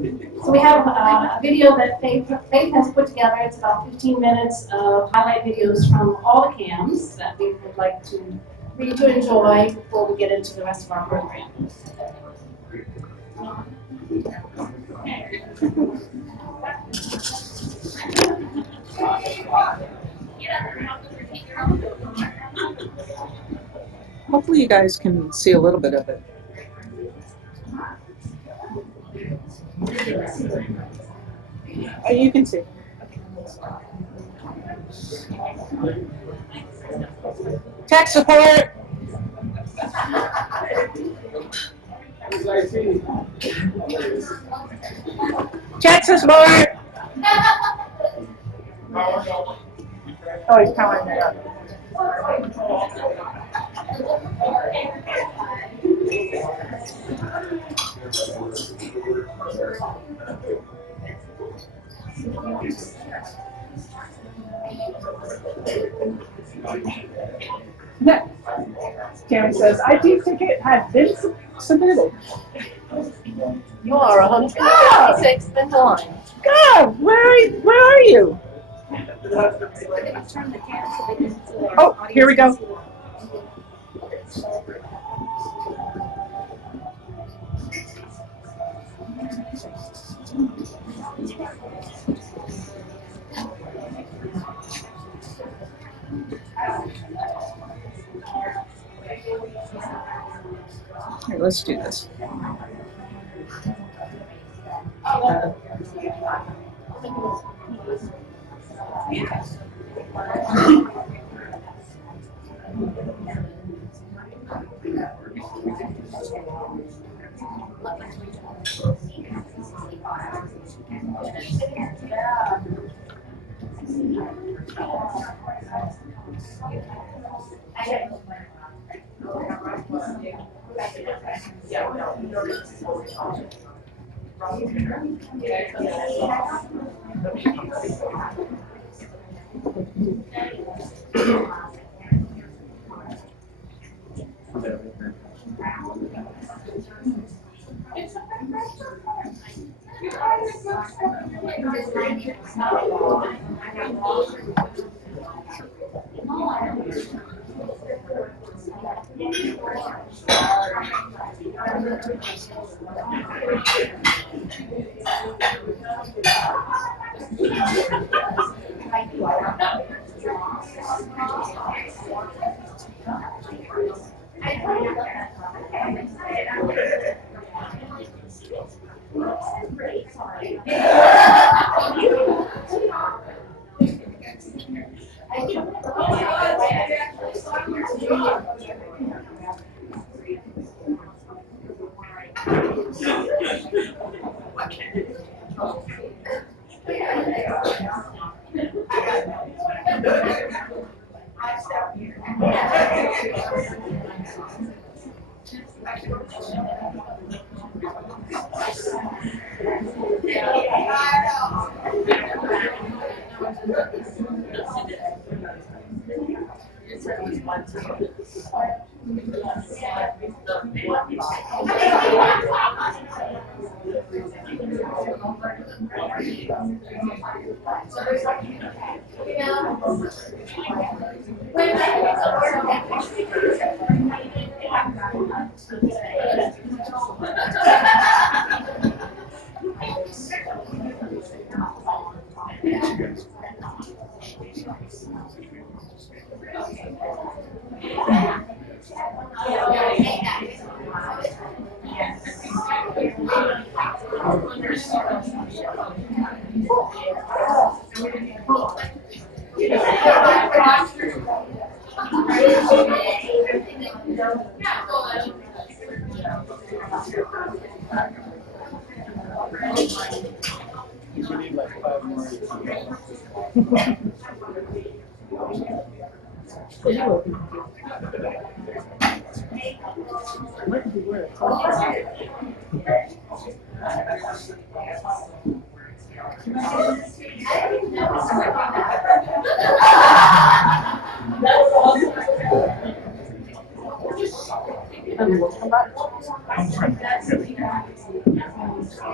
So we have a video that Faith has put together. It's about 15 minutes of highlight videos from all the cams that we would like for you to enjoy before we get into the rest of our program. Hopefully you guys can see a little bit of it. Oh, you can see. Tech support! Tech support! Oh, he's powering it up. Tammy says, ID ticket had been submitted. You are 156 in line. God, where are you? Oh, here we go. Here, let's do this.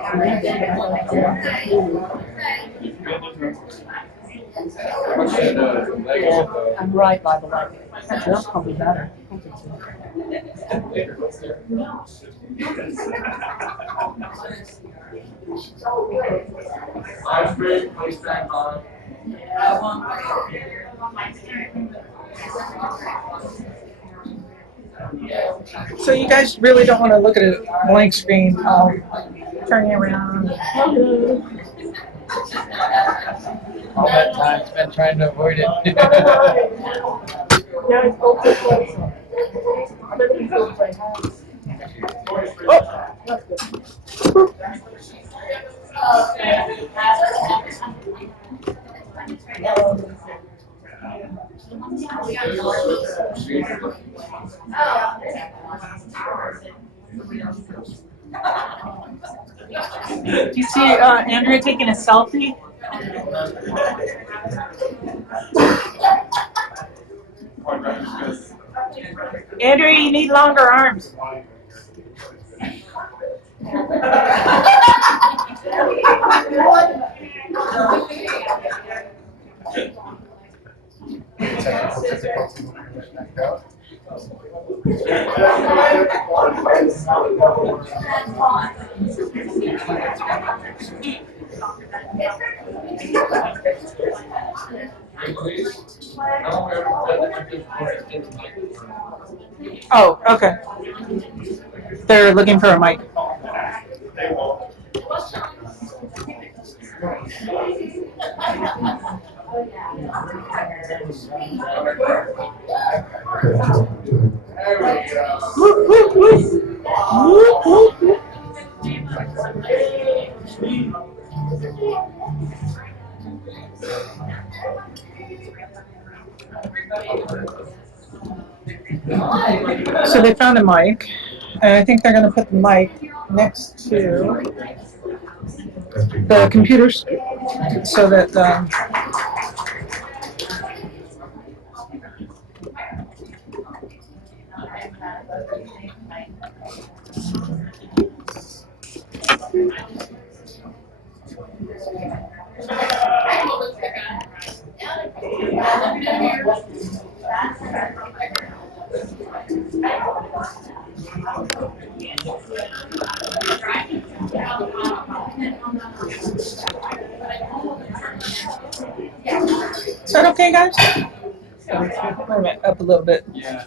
I'm right by the light. That's probably better. Please stand by. So you guys really don't want to look at a blank screen. Turn you around. All that time spent trying to avoid it. Do you see Andrea taking a selfie? Andrea, you need longer arms. Oh, okay. They're looking for a mic. So they found a mic, and I think they're going to put the mic next to the computers so that is that okay, guys? Wait a minute, up a little bit. Yeah.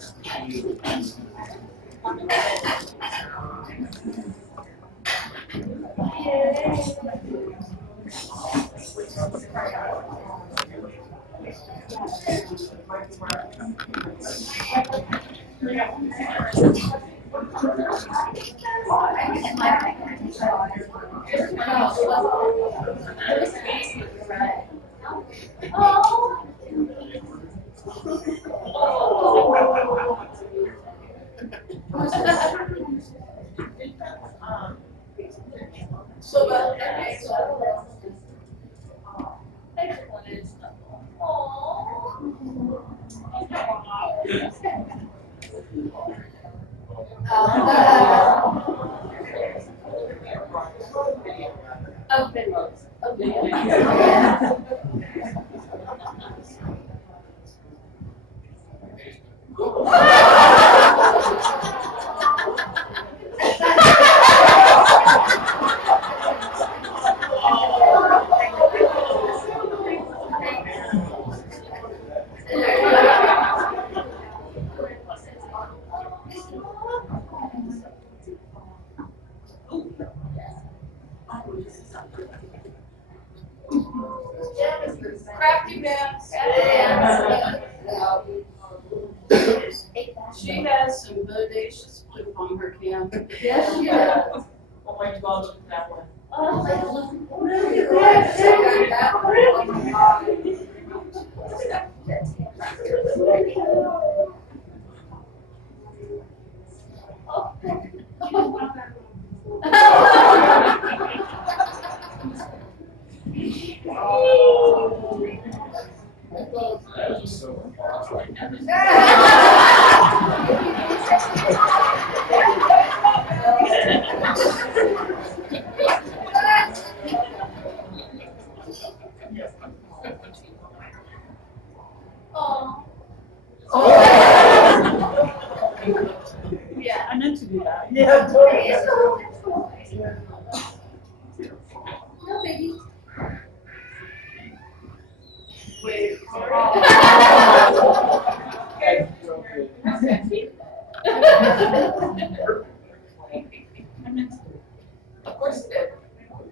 Crafty Maps. She has some bodacious poop on her cam. Yes, she does. Oh my God, look at that one.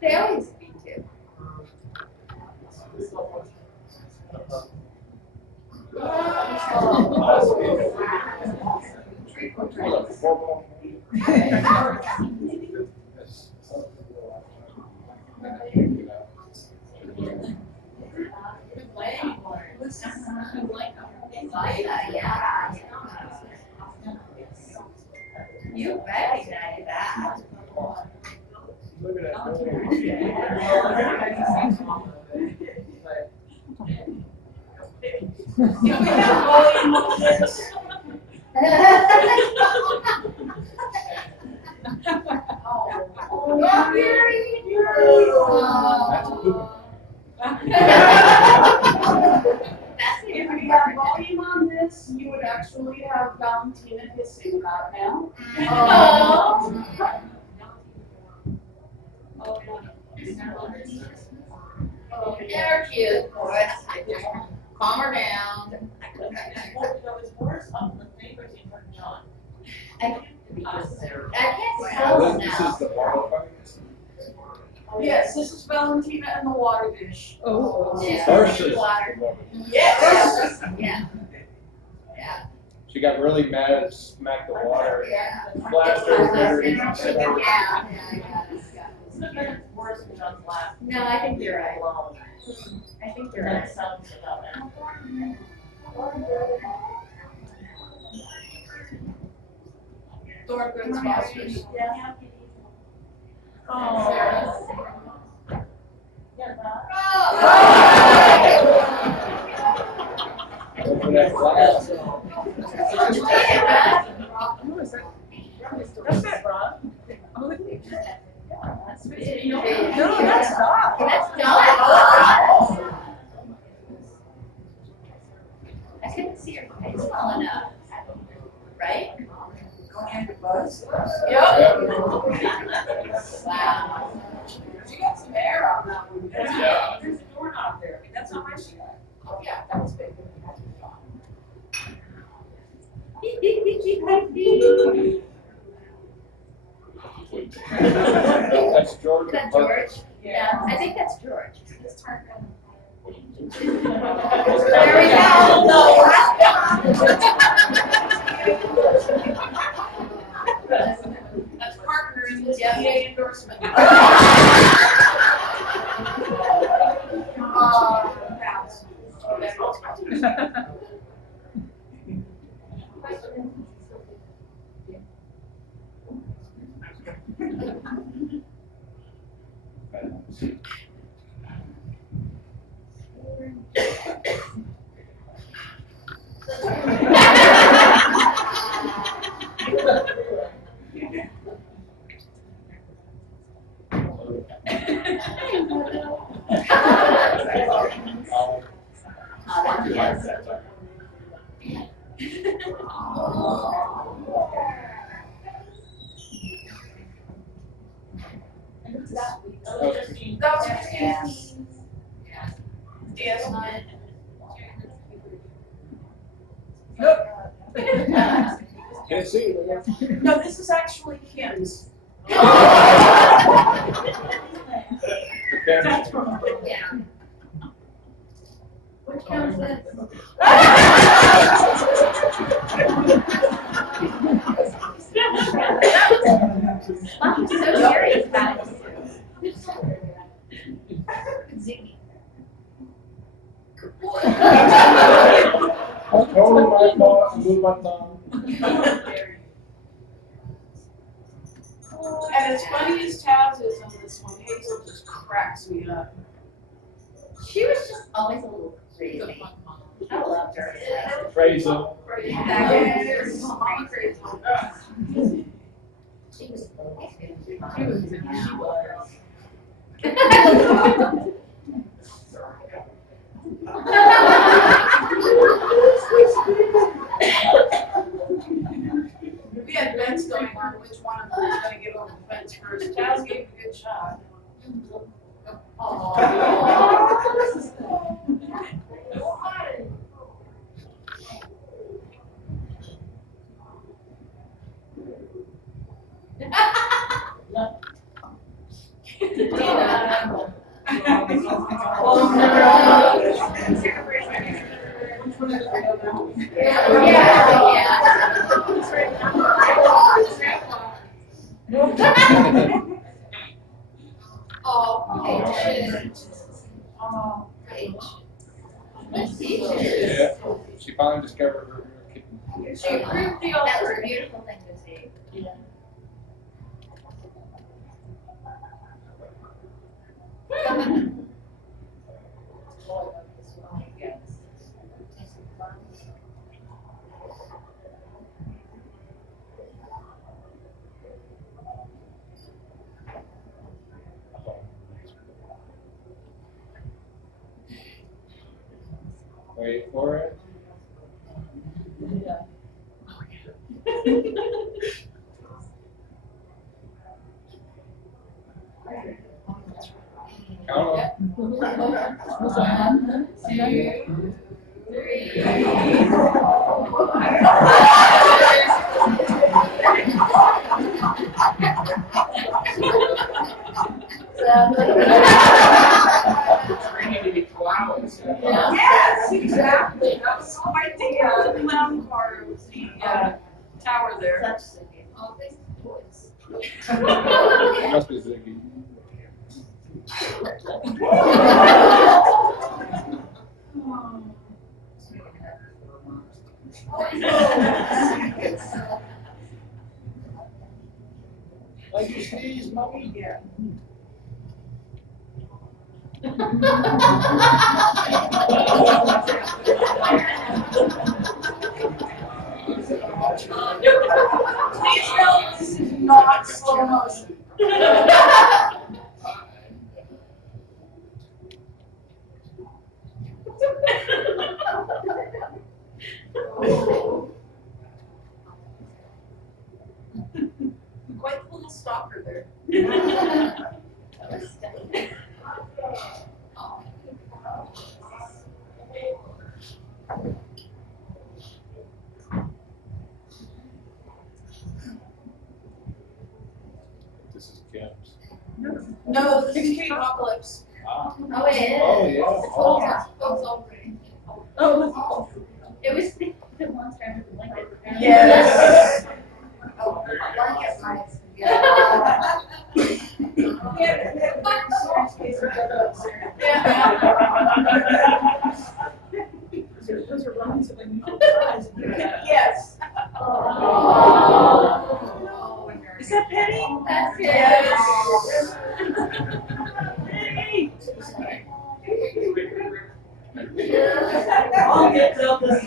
They always speak to. Yeah. You recognize that. Look at that. We have volume on this. Oh, Gary. That's poop. That's the If we have volume on this, you would actually have Valentina hissing about now. Oh, they're cute, boys. Calm her down. I can't tell This is now. the water fight. Yes, this is Valentina and the water dish. Oh. Yeah. Versus. Water. Yes. Yeah. Yeah. She got really mad and smacked the water. Yeah. Splashed her. No, I think you're right. I think you're right. Thornton's Fosters. Open that glass. Who is that? That's it, Ron. Oh, look at you. No, that's not. That's not. I couldn't see her face well enough. Right? Yep. Wow. She got some air on that one. Yeah. There's a doorknob there. That's not my she got. Oh, yeah, that was big. That's George. Is that George? Yeah, I think that's George. There we That's partner in this PA endorsement. That was Christine. DS9. Nope. Can't see it. No, this is actually Kim's. That's from. Yeah. Which comes this? I'm so curious about it. Ziggy. Totally my fault. I moved my thumb. And as funny as Taz is on this one, Hazel just cracks me up. She was just always a little crazy. I loved her. Crazy. Mama crazy. She was. We had bets going on which one of them was gonna get over the fence first. Taz gave a good shot. Tina. Oh, Paige. Let's see. Yeah, she finally discovered her kitten. She approved the That's offer. a beautiful thing to see. Wait for it. Count them. 1, 2, 3. Yes, exactly. That was the idea. The clown car was the tower there. Such a all these toys. It must be Ziggy. Like you sneeze, mommy? Yeah. Please tell this is not slow motion. Quite the little stalker there. This is Kim's. No, this is Kate Apocalypse. Ah. Oh, it is? Oh, yeah. Oh, it's so pretty. Oh, It was the monster under the blanket. yes. Oh, a blanket mice. Those are relatively neutral size. Yes. Oh. Is that Penny? That's good. Yes. I'll get built this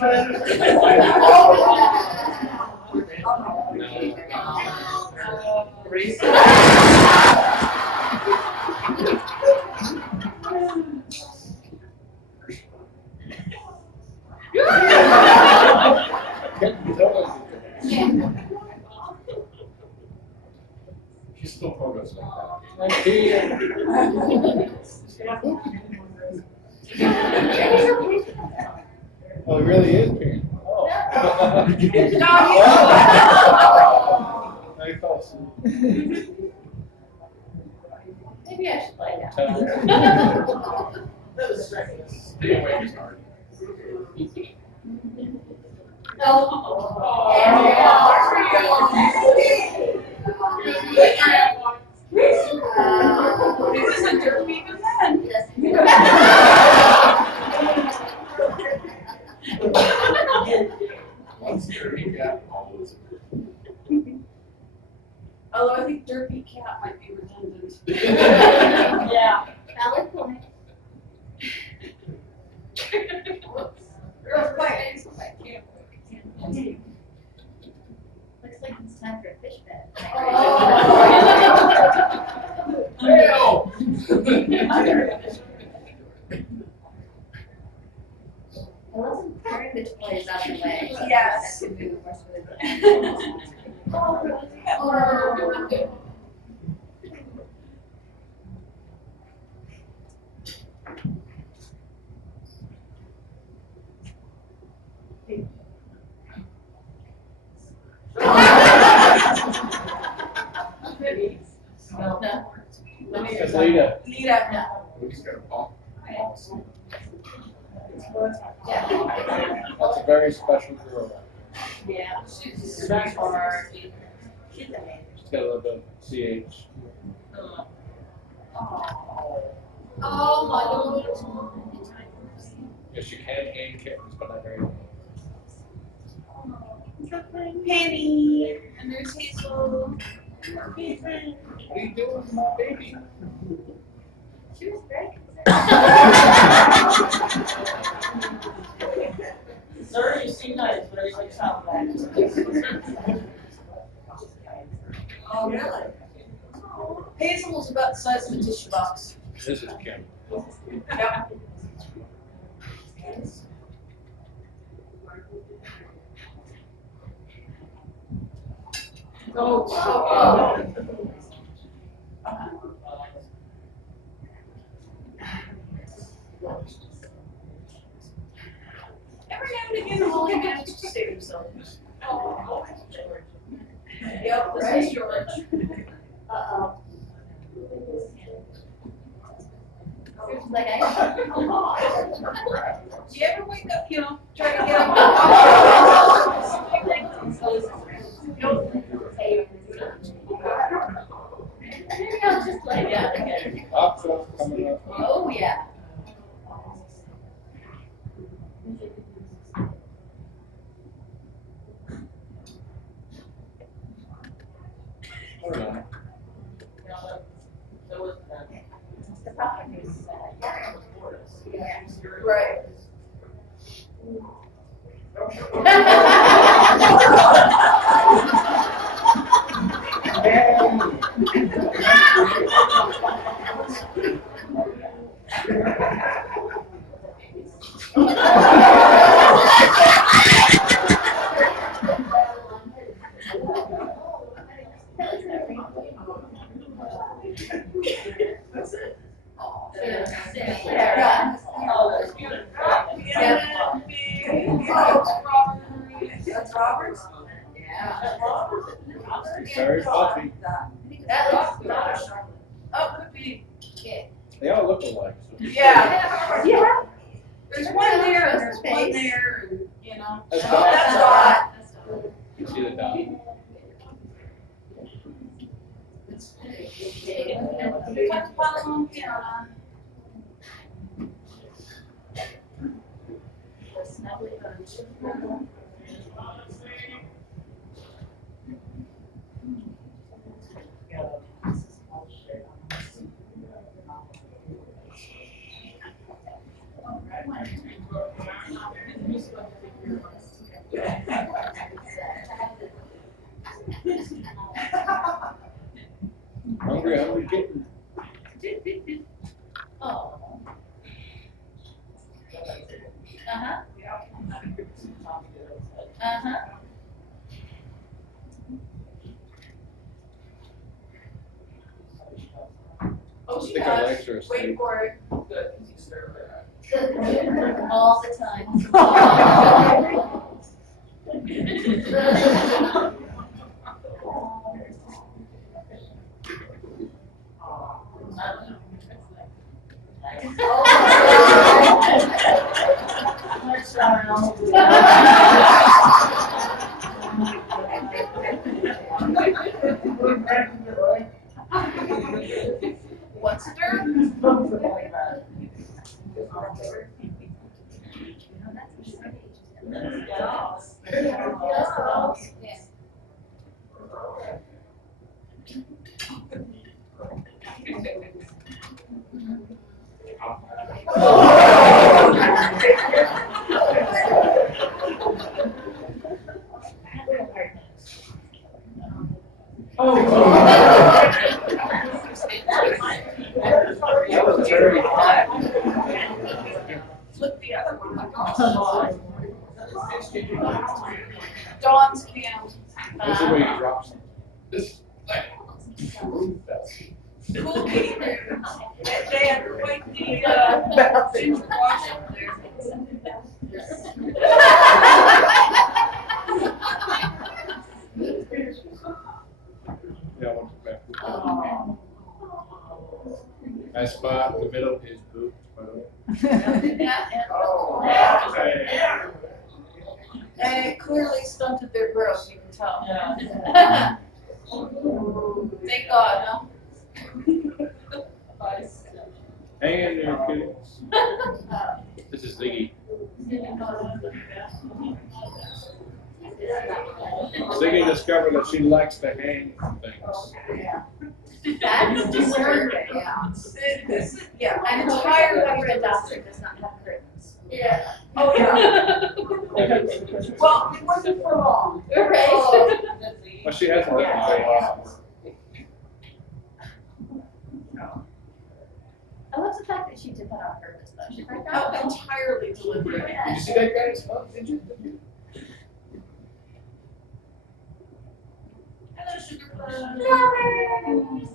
She still photos like that. Oh, it really is pink. Oh. I fell asleep. Maybe I should lay down. Stay awake is hard. This is a dirt even then. Once dirty cat, always Although I think Derpy Cat might be redundant. Yeah. Valid point. Earthquake. Looks like it's time for a fish bed. I wasn't carrying the toys out the way. Yes. That could move more smoothly. No. It's Lita. Nita. We just got a ball. Yeah. That's a very special girl. Yeah, she's hard. She's amazing. She's got a little bit of CH. Oh, my Lord. Yeah, she can gain kittens, but not very well. Penny, and there's Hazel. What are you doing with my baby? She was very Sir, you seem nice, but it's like sound back. Oh, really? Hazel was about the size of a tissue box. This is Kim. Yeah. Oh, Every now and again, Holly manages to save himself. Yep, this is George. uh-oh. Like I. Do you ever wake up, try to get up? Maybe I'll just lay down again. Up, coming up. Oh, yeah. Hold on. The problem is, Right. That's Robert's? Yeah. Very fluffy. That looks nice. Oh, could be. They all look alike. So. Yeah. Yeah. There's one there, and there's one there, and, That's that's Dot. Dot. You can see the dot. You have to follow on camera. Snuggly bunch. Hungry kitten. Oh. Uh-huh. Uh-huh. Oh, I she think our does. legs are Wait asleep. for it. All the time. What's her? That was very hot. Flip the other one. Dawn's cam. This is where you drop something. This. Cool kitty room. They had quite the ginger wash up there. Yeah, I want to back. Oh. Nice. spot in the middle is poop, by the way. And it clearly stunted their growth, you can tell. Yeah. Thank God, huh? Hang in there, kittens. This is Ziggy. Ziggy discovered that she likes to hang things. That's disturbing. Yeah. I'm tired of your duster does not have curtains. Yeah. Oh, yeah. Well, it wasn't for long. Right. Well, she hasn't been very long. I love the fact that she did that on purpose, though. She's like, Oh, entirely deliberate. Did you see that guy's phone? Did you? Hello, sugar plum. flowers.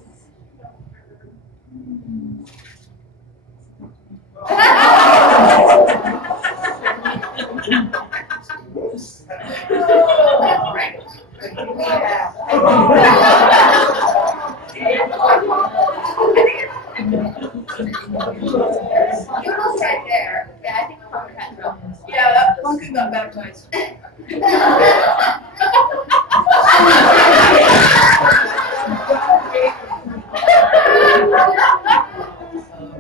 Doodle's right there. Yeah, I think Parker had trouble. Yeah, that pumpkin got baptized.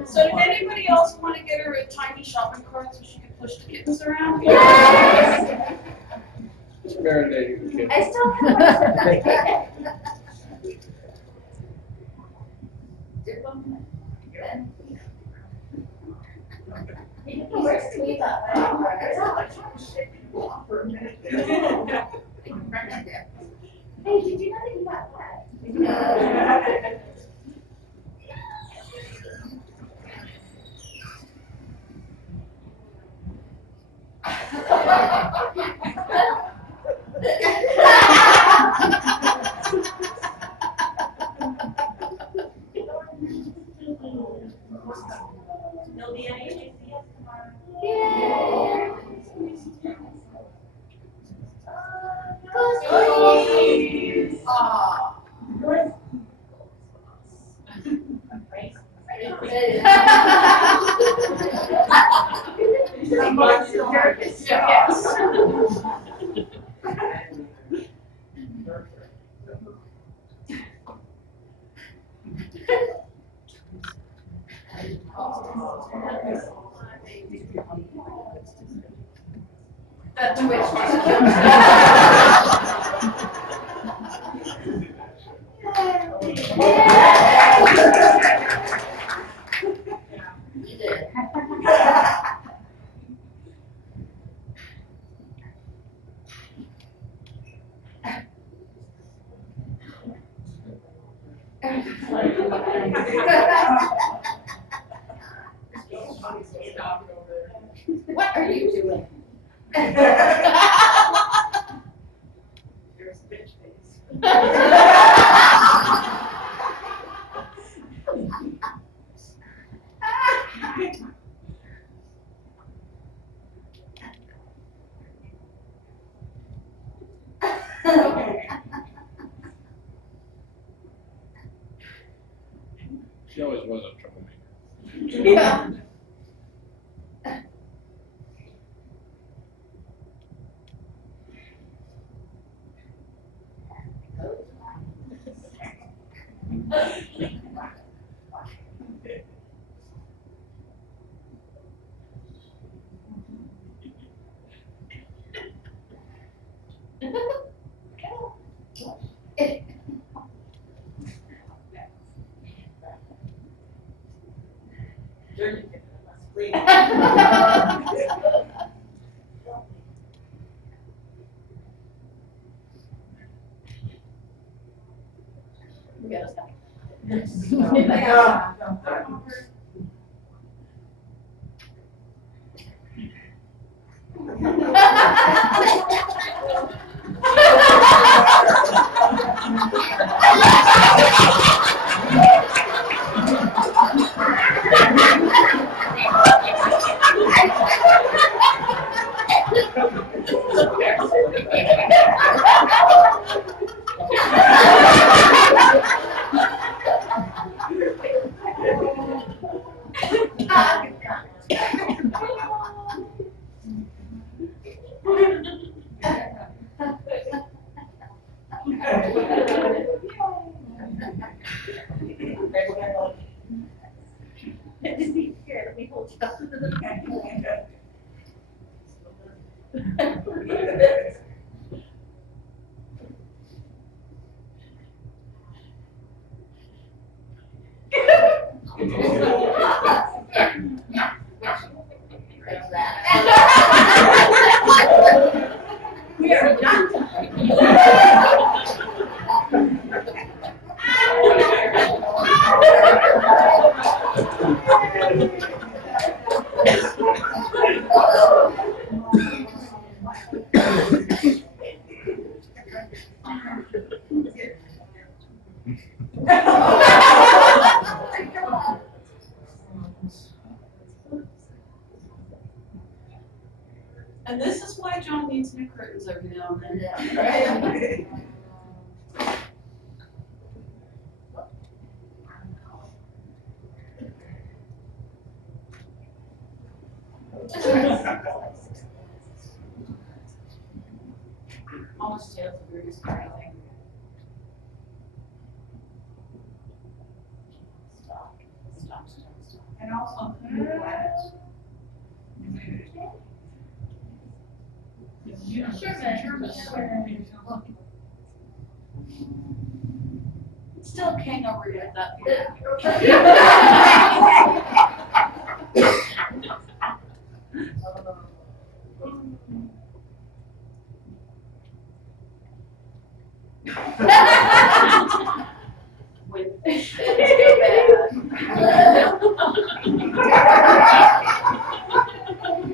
So did anybody else want to get her a tiny shopping cart so she could push the kittens around? Yes! It's marinating the kittens. I still have that. Where's Tweeza? Hey, did you know that you got wet? There'll be any KCC tomorrow. Yay! That twitch What are you doing? There's bitch face. She always was a troublemaker. Yeah. We gotta stop. be scared. We hold you up. We are not And this is why John needs new curtains every now and then. Almost the weirdest thing. Stop. And also, still king over here at that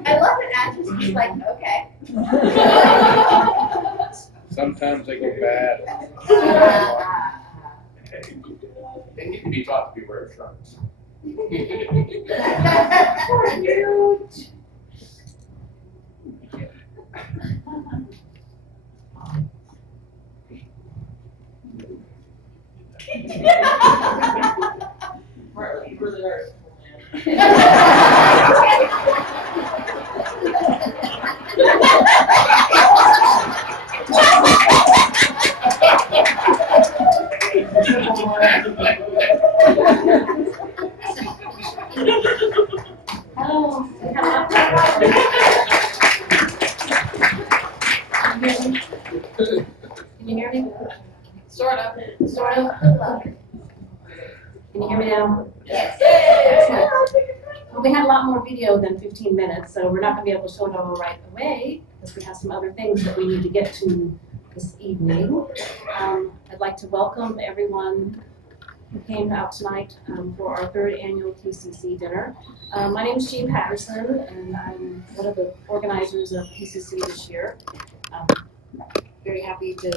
I love it. Ashley's just like, okay. Sometimes they go bad. They need to be taught to be wearing trunks. You really are. Oh, can you hear me? Sort of. Sort of. Can you hear me now? Yes. Excellent. Well, we had a lot more video than 15 minutes, so we're not going to be able to show it all right away because we have some other things that we need to get to this evening. I'd like to welcome everyone who came out tonight for our third annual KCC dinner. My name is Jean Patterson, and I'm one of the organizers of KCC this year. Very happy to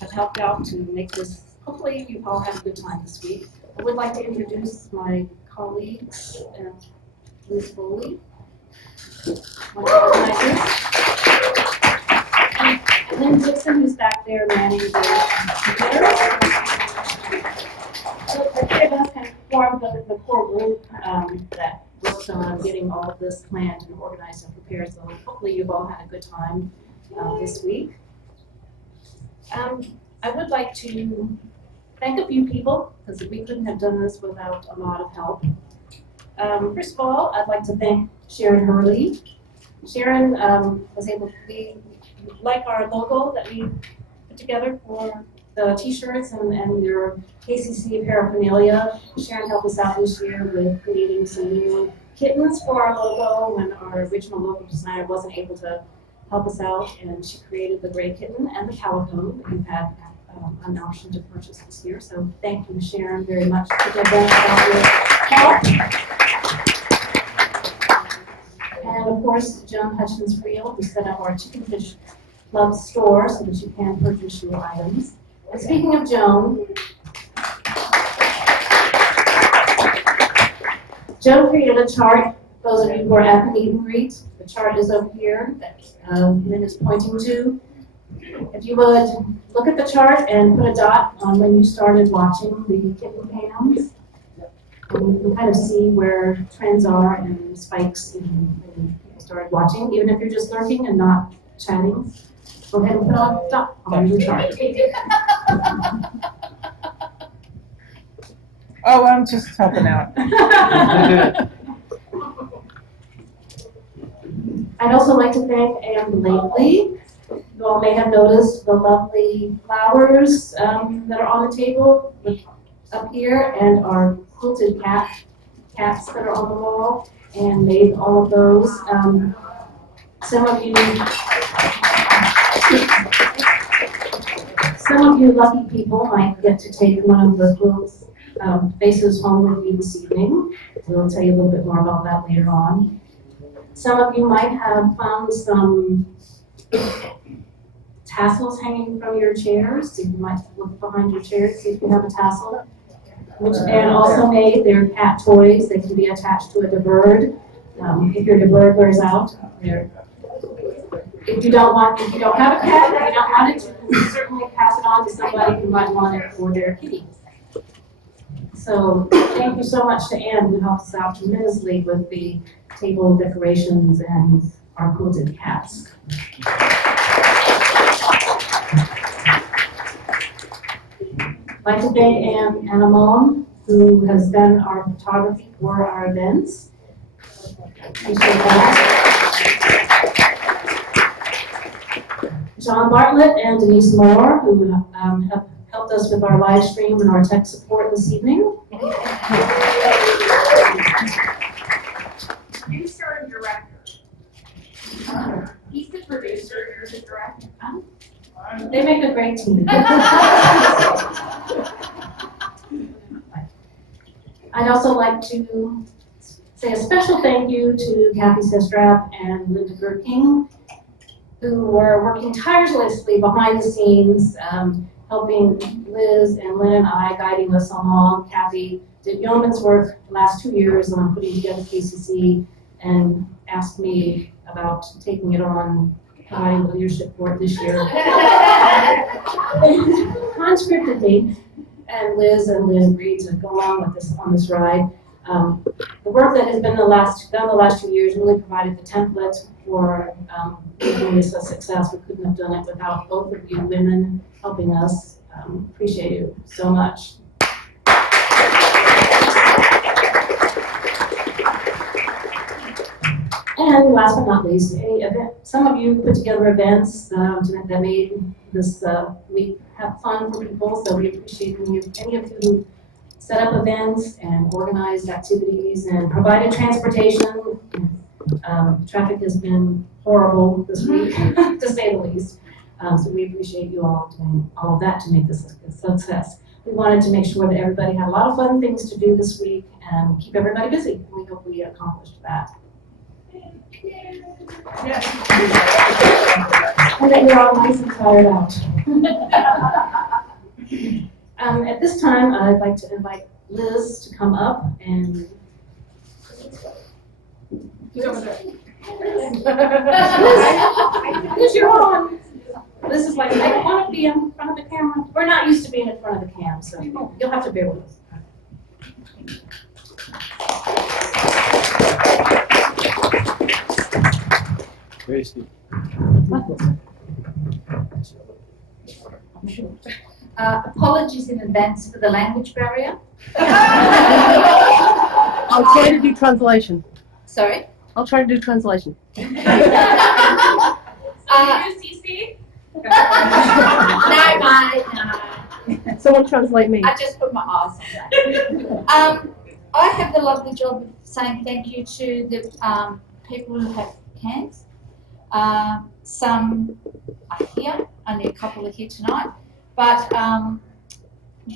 have helped out to make this. Hopefully, you've all had a good time this week. I would like to introduce my colleagues, Ms. Foley, one of the organizers, and Lynn Dixon, who's back there manning the dinner. So the three of us kind of formed the core group that works on getting all of this planned and organized and prepared. So hopefully you've all had a good time this week. I would like to thank a few people because we couldn't have done this without a lot of help. First of all, I'd like to thank Sharon Hurley. Sharon was able to be, like our logo that we put together for the t-shirts and your KCC paraphernalia. Sharon helped us out this year with creating some new kittens for our logo when our original logo designer wasn't able to help us out, and she created the gray kitten and the calico that you've had an option to purchase this year. So thank you, Sharon, very much for your help. And of course, Joan Hutchins-Friel, who set up our Chicken Fish Love store so that you can purchase your items. And speaking of Joan, Joan created a chart. Those of you who are at the meet and greet, the chart is over here that Lynn is pointing to. If you would look at the chart and put a dot on when you started watching the kitten cams, and you can kind of see where trends are and spikes in when people started watching, even if you're just lurking and not chatting. Go ahead and put a dot on your chart. Oh, I'm just helping out. I'd also like to thank Anne Blakely. You all may have noticed the lovely flowers that are on the table up here, and our quilted cats that are on the wall, and made all of those. Some of you lucky people might get to take one of the quilts faces home with you this evening. We'll tell you a little bit more about that later on. Some of you might have found some tassels hanging from your chairs. So you might look behind your chairs, see if you have a tassel. Which Anne also made. They're cat toys. They can be attached to a bird. If your bird wears out, if you don't have a cat, if you don't want it, you can certainly pass it on to somebody who might want it for their kitty. So thank you so much to Anne, who helped us out tremendously with the table decorations and our quilted cats. I'd like to thank Anna Moen, who has done our photography for our events. Appreciate that. John Bartlett and Denise Moore, who have helped us with our live stream and our tech support this evening. Producer and director. He's the producer, you're the director. They make a great team. I'd also like to say a special thank you to Kathy Sestrap and Linda Gerking, who were working tirelessly behind the scenes, helping Liz and Lynn and I, guiding us along. Kathy did yeoman's work the last 2 years on putting together KCC and asked me about taking it on, providing leadership for it this year. Conscriptedly, and Liz and Lynn agreed to go along with this on this ride. The work that has been done the last 2 years really provided the template for making this a success. We couldn't have done it without both of you women helping us. Appreciate you so much. And last but not least, some of you put together events that made this week have fun for people, so we appreciate any of you who set up events and organized activities and provided transportation. Traffic has been horrible this week, to say the least. So we appreciate you all doing all of that to make this a success. We wanted to make sure that everybody had a lot of fun things to do this week and keep everybody busy. We hope we accomplished that. And that you're all nice and tired out. At this time, I'd like to invite Liz to come up and. Liz, you're on. This is like, I don't want to be in front of the camera. We're not used to being in front of the cam, so you'll have to bear with us. Apologies in advance for the language barrier. I'll try to do translation. Sorry? I'll try to do translation. UCC? No, mate, no. Someone translate me. I just put my eyes on that. I have the lovely job of saying thank you to the people who have cans. Some are here, only a couple are here tonight, but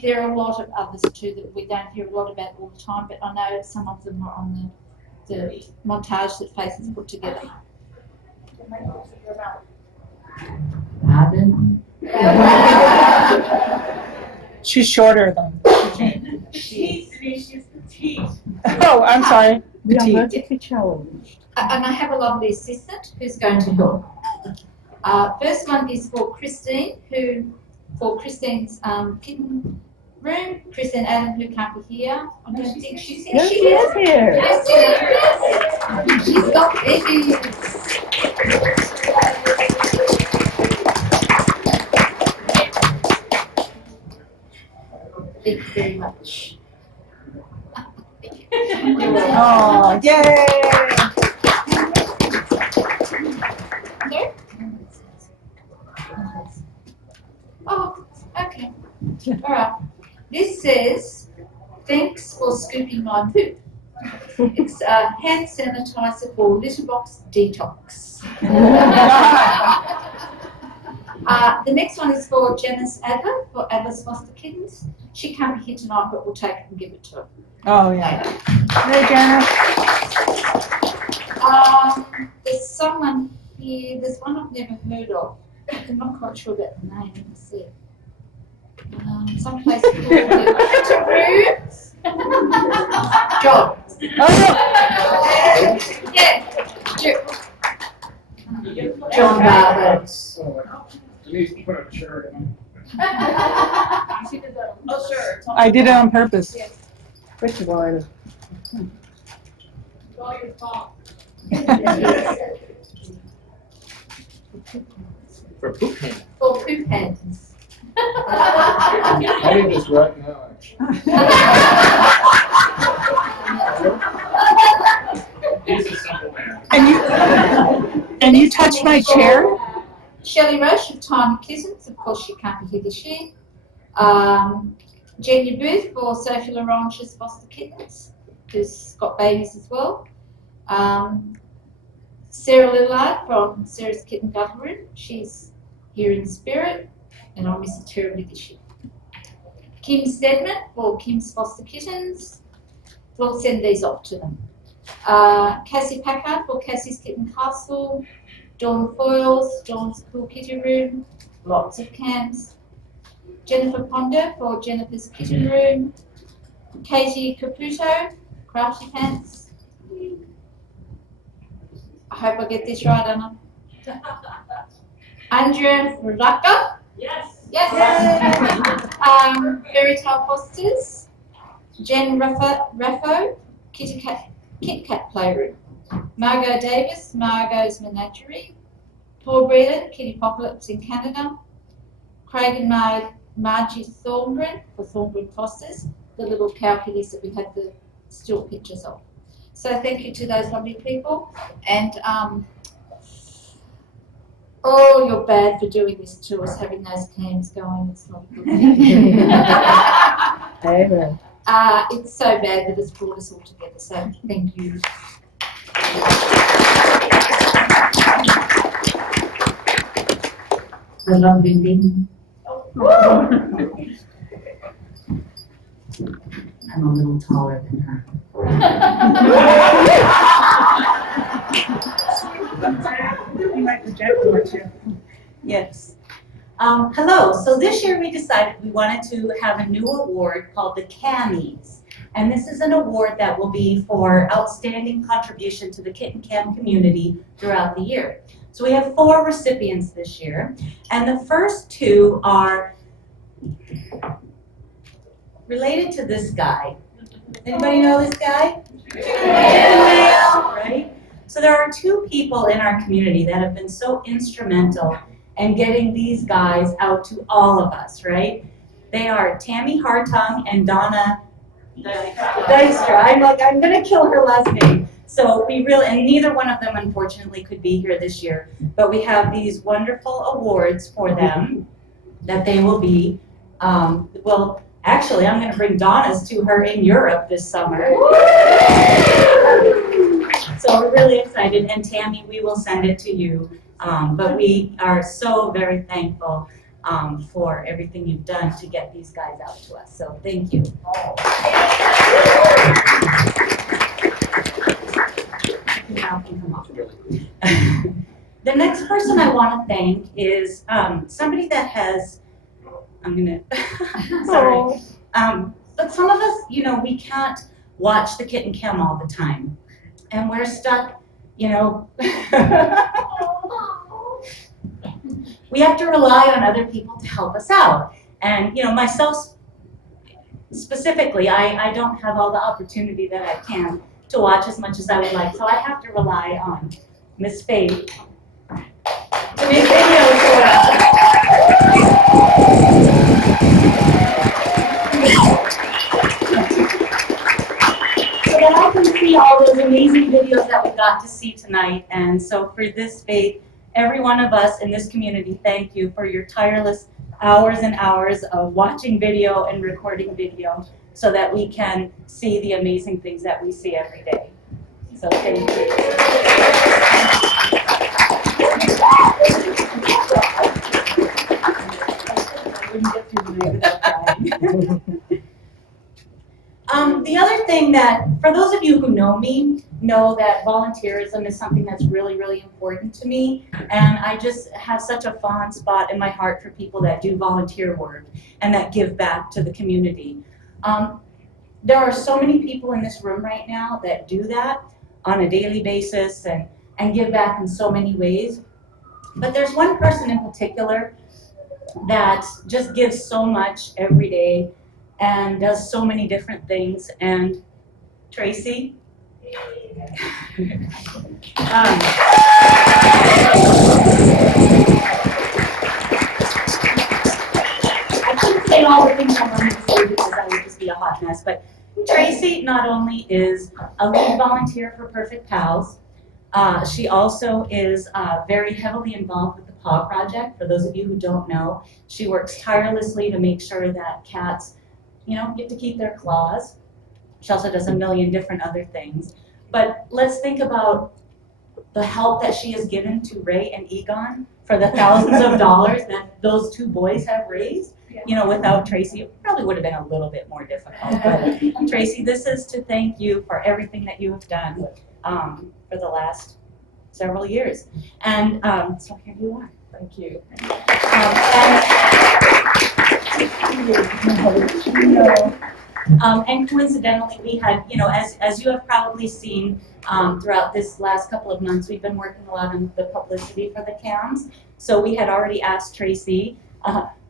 there are a lot of others too that we don't hear a lot about all the time, but I know some of them are on the montage that Faith has put together. Pardon? She's shorter than. She's petite. Oh, I'm sorry. We are Petite. vertically challenged. And I have a lovely assistant who's going to help. First one is for Christine, for Christine's kitten room. Christine Adam, who can't be here. I don't think she's here. Yes, she is here. Yes, she is. She's got babies. Thank you very much. Oh, yay! canine poop. It's a hand sanitizer for litter box detox. The next one is for Janice Adler, for Adler's Foster Kittens. She can't be here tonight, but we'll take it and give it to her. Oh, yeah. Hey, Janice. There's someone here, there's one I've never heard of. I'm not quite sure about the name, let me see. Some place called the John. Oh, Yeah. John Barber. Denise, put a shirt on. Oh, sure. no. I did it on purpose. Which one? It's all your fault. For poop can. For poop hands. I did this right now, actually. He's a simple man. And you touched my chair? Shelley Roche of Tiny Kittens, of course she can't be here this year. Jenny Booth for Sophie Laurentius Foster Kittens, who's got babies as well. Sarah Lillard from Sarah's Kitten Government, she's here in spirit, and I'll miss her terribly this year. Kim Stedman for Kim's Foster Kittens, we'll send these off to them. Cassie Packard for Cassie's Kitten Castle, Dawn Foyles, Dawn's Cool Kitty Room, lots of cams. Jennifer Ponder for Jennifer's Kitten Room, Katie Caputo, Crafty Pants. I hope I get this right, Anna. Andrea Rudaka. Yes. Yes. Fairytale Fosters, Jen Raffo, Kit Kat Playroom. Margot Davis, Margot's Menagerie. Paul Breeden, Kitty Apocalypse in Canada. Craig and Margie Thorngren for Thorngren Fosters, the little cow kitties that we had the still pictures of. So thank you to those lovely people. And oh, you're bad for doing this to us, having those cams going. It's not a good thing. Amen. It's so bad that it's brought us all together. So thank you. The lovely thing. I'm a little taller than her. You might project more too. Yes. Hello. So this year we decided we wanted to have a new award called the Cammies. And this is an award that will be for outstanding contribution to the kitten cam community throughout the year. So we have 4 recipients this year. And the first 2 are related to this guy. Anybody know this guy? Right? So there are 2 people in our community that have been so instrumental in getting these guys out to all of us, right? They are Tammy Hartung and Donna Dykstra. I'm gonna kill her last name. So we really, and neither one of them unfortunately could be here this year, but we have these wonderful awards for them that they will be, well, actually, I'm gonna bring Donna's to her in Europe this summer. So we're really excited, and Tammy, we will send it to you. But we are so very thankful for everything you've done to get these guys out to us. So thank you. Now can come off. The next person I want to thank is somebody that has, sorry. But some of us, you know, we can't watch the kitten cam all the time. And we're stuck, you know. We have to rely on other people to help us out. And, you know, myself specifically, I don't have all the opportunity that I can to watch as much as I would like. So I have to rely on Miss Faith to make videos for us. So that I can see all those amazing videos that we got to see tonight. And so for this, Faith, every one of us in this community, thank you for your tireless hours and hours of watching video and recording video. so that we can see the amazing things that we see every day. So thank you. I wouldn't get through the night without crying. The other thing that, for those of you who know me, know that volunteerism is something that's really, really important to me. And I just have such a fond spot in my heart for people that do volunteer work and that give back to the community. There are so many people in this room right now that do that on a daily basis and give back in so many ways. But there's one person in particular that just gives so much every day and does so many different things. And Tracy, I couldn't say all the things I wanted to say because that would just be a hot mess, but Tracy not only is a lead volunteer for Perfect Pals, she also is very heavily involved with the Paw Project. For those of you who don't know, she works tirelessly to make sure that cats, get to keep their claws. She also does a million different other things. But let's think about the help that she has given to Ray and Egon for the thousands of dollars that those two boys have raised. Without Tracy, it probably would have been a little bit more difficult. But Tracy, this is to thank you for everything that you have done for the last several years. And so here you are. Thank you. And coincidentally, we had, as you have probably seen throughout this last couple of months, we've been working a lot on the publicity for the CAMs. So we had already asked Tracy,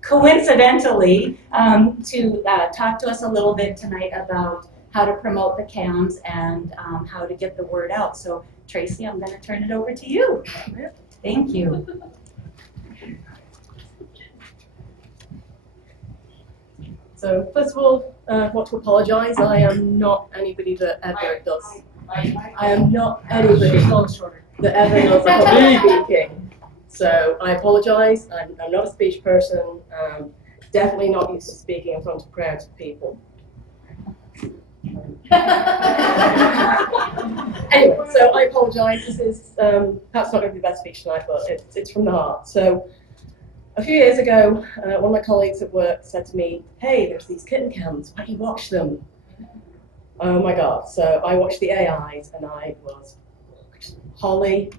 coincidentally, to talk to us a little bit tonight about how to promote the CAMs and how to get the word out. So Tracy, I'm going to turn it over to you. Thank you. So first of all, I want to apologise. I am not anybody that ever does. I am not anybody that ever does public speaking. So I apologise. I'm not a speech person. Definitely not used to speaking in front of crowds of people. Anyway, so I apologise. This is perhaps not going to be the best speech tonight, but it's from the heart. So a few years ago, one of my colleagues at work said to me, "Hey, there's these kitten cams. Why don't you watch them?" Oh my God! So I watched the AIs, and I was hooked. Holly,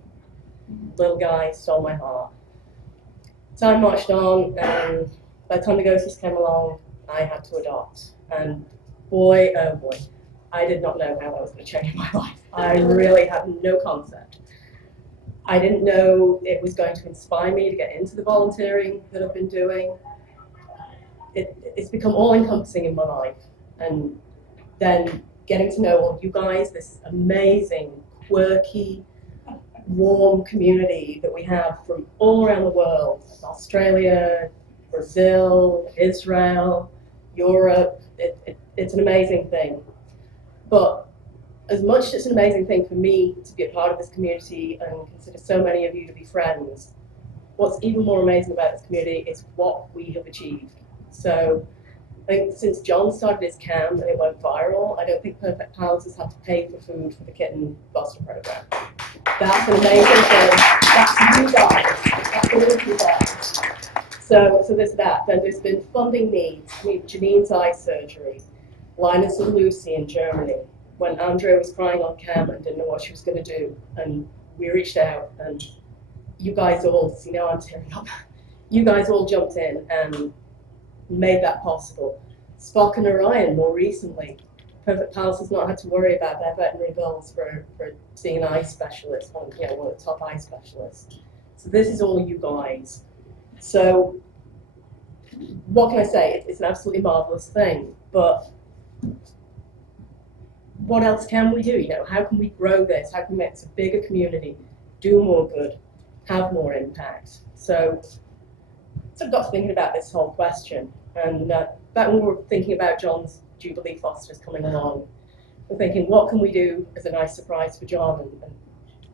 little guy, stole my heart. Time marched on, and by the time the ghosties came along, I had to adopt. And boy, oh boy, I did not know how that was going to change my life. I really had no concept. I didn't know it was going to inspire me to get into the volunteering that I've been doing. It's become all-encompassing in my life. And then getting to know all you guys, this amazing, quirky, warm community that we have from all around the world, Australia, Brazil, Israel, Europe. It's an amazing thing. But as much as it's an amazing thing for me to be a part of this community and consider so many of you to be friends, what's even more amazing about this community is what we have achieved. So I think since John started his cam and it went viral, I don't think Perfect Pals has had to pay for food for the kitten foster program. That's an amazing thing. That's you guys. That's all of you guys. So there's that. Then there's been funding needs. I mean, Janine's eye surgery, Linus and Lucy in Germany, when Andrea was crying on cam and didn't know what she was going to do. And we reached out, and you guys all, see now I'm tearing up, you guys all jumped in and made that possible. Spock and Orion more recently. Perfect Pals has not had to worry about their veterinary bills for seeing an eye specialist, one of the top eye specialists. So this is all you guys. So what can I say? It's an absolutely marvelous thing, but what else can we do? How can we grow this? How can we make this a bigger community, do more good, have more impact? So I got thinking about this whole question, and back when we were thinking about John's Jubilee Fosters coming along, we're thinking, what can we do as a nice surprise for John? And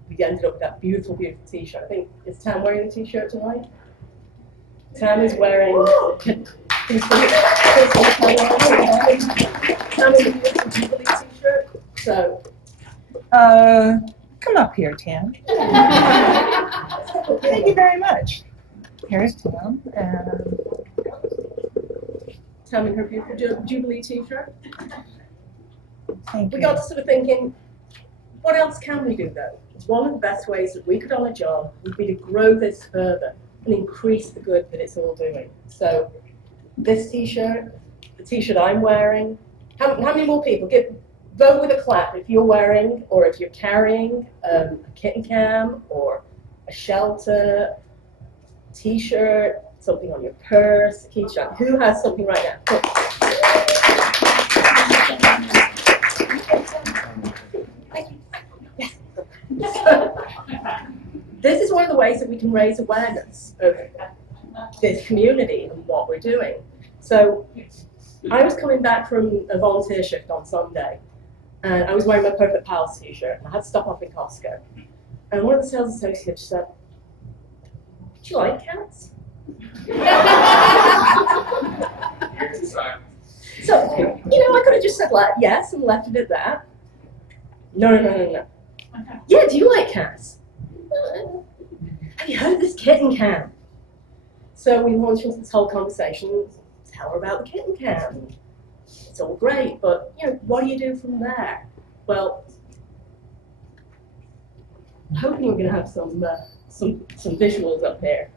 we ended up with that beautiful, beautiful T-shirt. I think, is Tam wearing the T-shirt tonight? Tam is wearing, Please put it on the camera. Tammy with the Jubilee t-shirt. So, Come up here, Tam. Thank you very much. Here's Tam, and Tammy and her beautiful Jubilee t-shirt. thank We you. got to sort of thinking, what else can we do though? One of the best ways that we could on a job would be to grow this further and increase the good that it's all doing. So this t-shirt, the t-shirt I'm wearing, how many more people? Vote with a clap if you're wearing or if you're carrying a kitten cam or a shelter, t-shirt, something on your purse, keychain. Who has something right now? Cool. This is one of the ways that we can raise awareness of this community and what we're doing. So I was coming back from a volunteer shift on Sunday, and I was wearing my Perfect Pals t-shirt, and I had to stop off in Costco. And one of the sales associates said, "Do you like cats?" So, I could have just said yes and left it at that. No. Yeah, do you like cats? Have you heard of this kitten cam? So we launched into this whole conversation. Tell her about the kitten cam. It's all great, but what do you do from there? Well, I'm hoping we're going to have some visuals up here.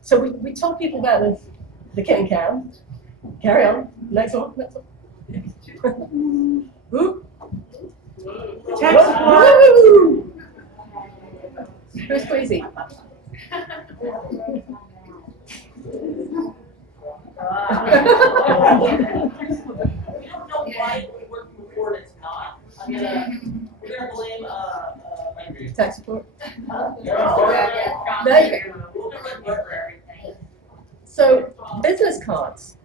So we told people about the kitten cam. Carry on. Next one. Who? Woo! Who's crazy? We don't know why we work before it's not. We're gonna blame Tax support. So business cards.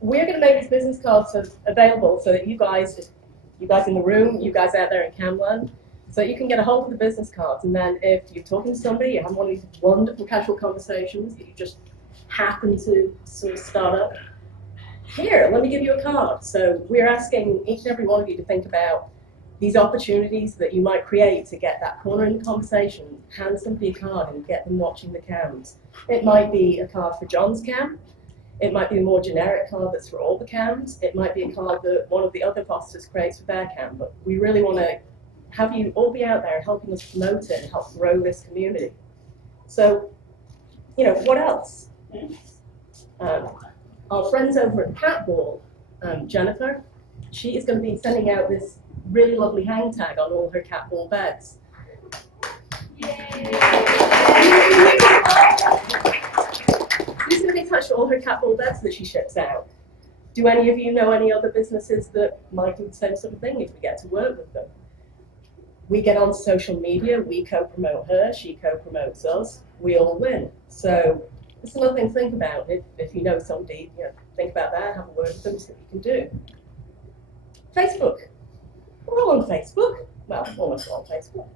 We're going to make these business cards available so that you guys in the room, you guys out there in Camland, so that you can get a hold of the business cards. And then if you're talking to somebody, you have one of these wonderful casual conversations that you just happen to sort of start up. Here, let me give you a card. So we're asking each and every one of you to think about these opportunities that you might create to get that corner in the conversation, hand somebody a card and get them watching the cams. It might be a card for John's cam. It might be a more generic card that's for all the cams. It might be a card that one of the other fosters creates for their cam. But we really want to have you all be out there helping us promote it and help grow this community. So, what else? Our friends over at Cat Ball, Jennifer, she is going to be sending out this really lovely hang tag on all her cat ball beds. Yay! These are going to be attached to all her cat ball beds that she ships out. Do any of you know any other businesses that might do the same sort of thing if we get to work with them? We get on social media, we co-promote her, she co-promotes us, we all win. So it's another thing to think about. If you know somebody, think about that, have a word with them, see what you can do. Facebook. We're all on Facebook. Well, almost all on Facebook.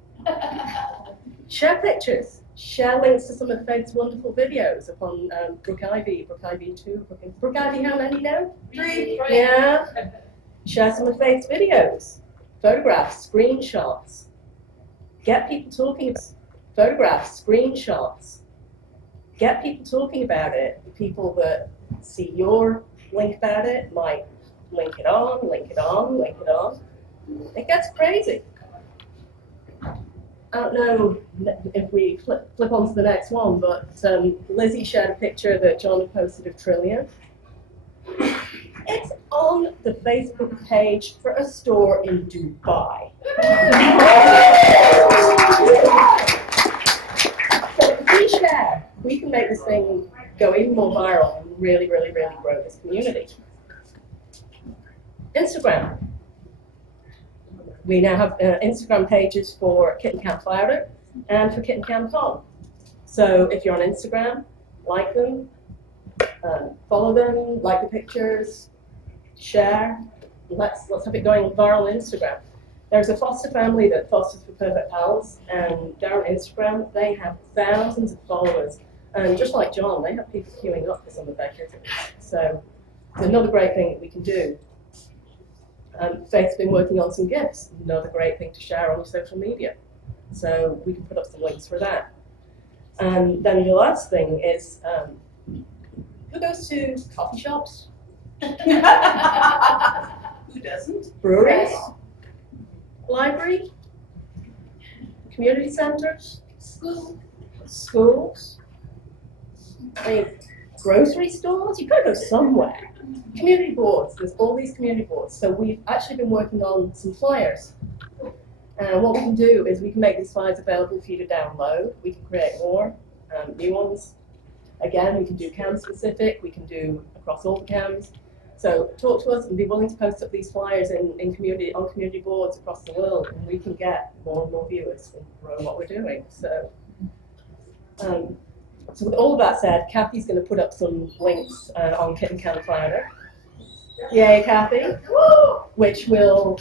Share pictures. Share links to some of Faith's wonderful videos up on Brook Ivy 2. Brook Ivy, how many now? 3. Yeah. Share some of Faith's videos. Photographs, screenshots. Get people talking about photographs, screenshots. Get people talking about it. The people that see your link about it might link it on, link it on, link it on. It gets crazy. I don't know if we flip on to the next one, but Lizzie shared a picture that John had posted of Trillian. It's on the Facebook page for a store in Dubai. So if we share, we can make this thing go even more viral and really, really, really grow this community. Instagram. We now have Instagram pages for Kitten Camp Louder and for Kitten Camp Tom. So if you're on Instagram, like them, follow them, like the pictures, share. Let's have it going viral on Instagram. There's a foster family that fosters for Perfect Pals, and they're on Instagram. They have thousands of followers. And just like John, they have people queuing up for some of their kittens. So it's another great thing that we can do. Faith's been working on some gifts, another great thing to share on your social media. So we can put up some links for that. And then the last thing is, who goes to coffee shops? Who doesn't? Breweries? Library? Community centers? Schools? I mean, grocery stores? You've got to go somewhere. Community boards, there's all these community boards. So we've actually been working on some flyers. And what we can do is we can make these flyers available for you to download. We can create more new ones. Again, we can do cam specific, we can do across all the cams. So talk to us and be willing to post up these flyers on community boards across the world, and we can get more and more viewers and grow what we're doing. So with all of that said, Kathy's going to put up some links on Kitten Cam Planner. Yay, Kathy! Which will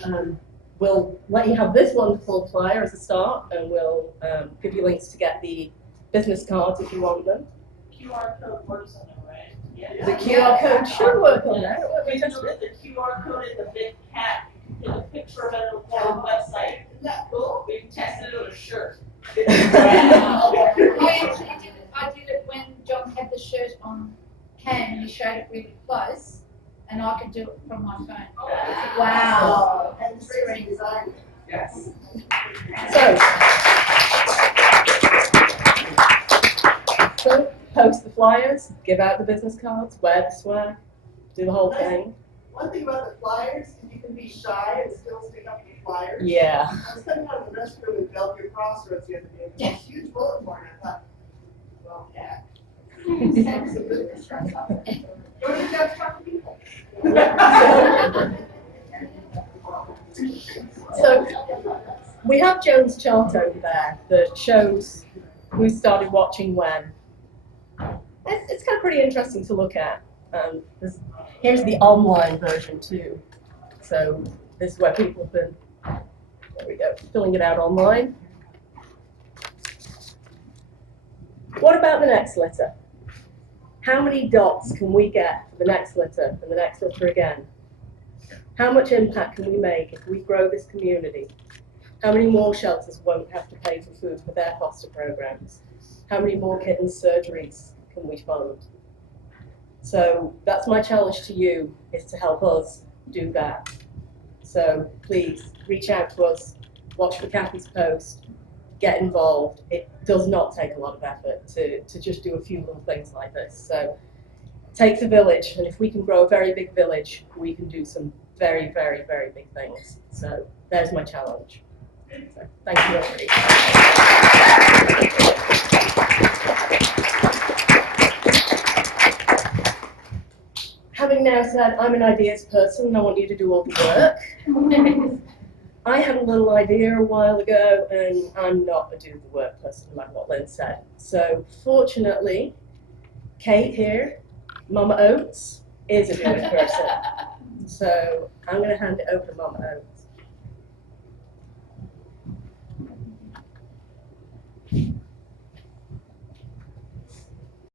let you have this wonderful flyer as a start, and we'll give you links to get the business cards if you want them. QR code works on it, right? Yeah. The QR code should work on that. We can look at the QR code in the big cat, in a picture of it on the website. Isn't that cool? We tested it on a shirt. I did it when John had the shirt on cam and he showed it really close, and I could do it from my phone. Wow. And screen design. Yes. So post the flyers, give out the business cards, wear the swag, do the whole thing. One thing about the flyers is you can be shy and still stick up your flyers. Yeah. I was coming out of the restroom in Bellevue Crossroads the other day, and there was a huge bulletin board, and I thought, well, yeah. Some business cards out there. Go to the Dutch talk to people. So we have Joan's chart over there that shows who started watching when. It's kind of pretty interesting to look at. Here's the online version too. So this is where people have been, there we go, filling it out online. What about the next litter? How many dots can we get for the next litter and the next litter again? How much impact can we make if we grow this community? How many more shelters won't have to pay for food for their foster programs? How many more kitten surgeries can we fund? So that's my challenge to you, is to help us do that. So please reach out to us, watch for Kathy's post, get involved. It does not take a lot of effort to just do a few little things like this. So it takes a village, and if we can grow a very big village, we can do some very, very, very big things. So there's my challenge. So, thank you, everybody. Having now said I'm an ideas person and I want you to do all the work, I had a little idea a while ago, and I'm not a do the work person, no matter what Lynn said. So fortunately, Kate here, Mama Oates, is a do it person. So I'm going to hand it over to Mama Oates.